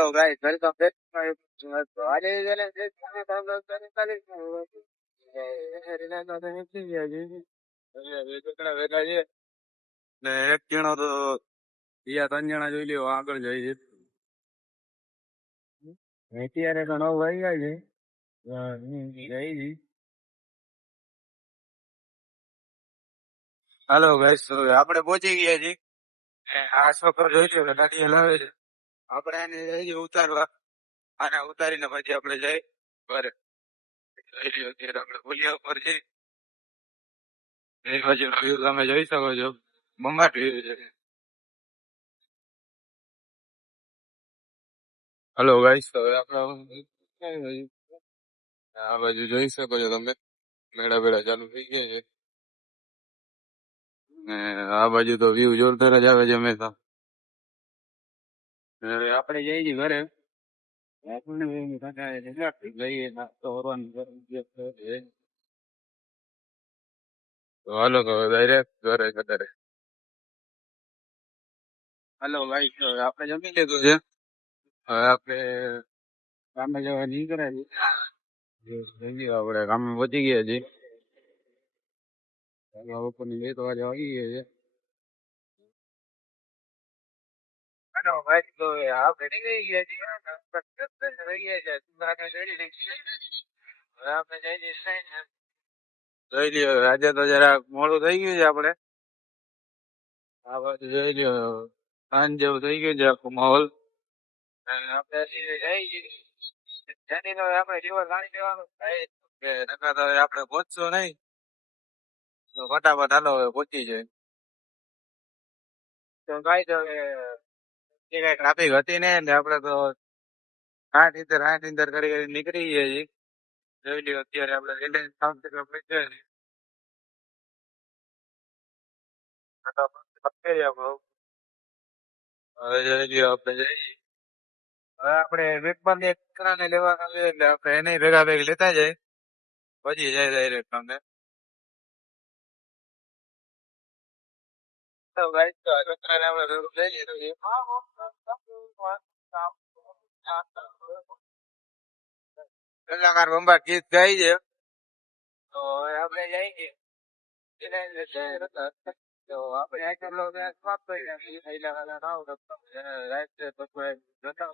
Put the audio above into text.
Hello guys, welcome back to my channel. તો આજે ને એક જણો તો બીજા 3 જણા જોઈ લ્યો આગળ જાય છે. અત્યારે તો 9 વાગ્યા છે. હાલો ગાઈસ, આપણે પહોંચી ગયા છીએ. આ છોકરો જોઈ લ્યો ગાડી હલાવે છે. આપણે એને જઈએ ઉતારવા, આને ઉતારીને પછી આપણે જઈ ઘરે. જોઈ લ્યો અત્યારે આપણે પુલિયા ઉપર જઈ એ બાજુ વ્યૂ તમે જોઈ શકો છો. બમ્બાટ વ્યૂ છે. હલો ગાઈસ, હવે આપણે આ બાજુ જોઈ શકો છો તમે. મેળા બેડા ચાલુ થઈ ગયા છે ને આ બાજુ તો વ્યૂ જોરદાર જ આવે છે હંમેશા. હવે આપણે જઈએ છીએ ઘરે. આપણને લઈએ નાસ્તો કરવાનું છે. તો હાલો તો ડાયરેક્ટ ઘરે અત્યારે. હાલો ગાઈસ, આપણે જમી લીધું છે. હવે આપણે કામે જવા નીકળ્યા છીએ. આપણે કામે પહોંચી ગયા છીએ. બપોરની 2 વાગે વાગી ગયા છે. હેલો ગાઈસ, તો આપણે નીકળી ગયા છીએ. હવે આપણે જઈ જઈએ સાઈડ. જોઈ લ્યો આજે તો જરા મોડું થઈ ગયું છે. આપણે આ બાજુ જોઈ લ્યો સાંજ જેવું થઈ ગયું છે આખું માહોલ. આપણે સીધે જઈ છીએ. ત્યાંથી તો આપણે જીવન ગાડી દેવાનું થાય કે નકર તો આપણે પહોંચશો નહીં. તો ફટાફટ હાલો હવે પહોંચી જાય. તો કાંઈ તો કઈ ટ્રાફિક હતી ને એટલે આપણે તો 60 કરી નીકળી ગયા છીએ. જોઈ લ્યો અત્યારે આપણે રિલાયન્સ કાઉન્ટર પર પહોંચ્યા છીએ. હવે જોઈ લ્યો આપણે જઈએ. હવે આપણે વેગમાં એક કરાને લેવાના છે એટલે આપણે એને ભેગા ભેગ લેતા જાય પછી જાય ડાયરેક્ટ તમને. તો ગાઈસ, તો આ કચરાને આપણે ભેગું લઈ લીધું છે. કલાકાર બંબાટ ગીત ગાય છે. તો હવે આપણે જઈ છીએ. તો આપણે આગળ સમાપ્ત કરી નાખીએ. રાત પછી જતા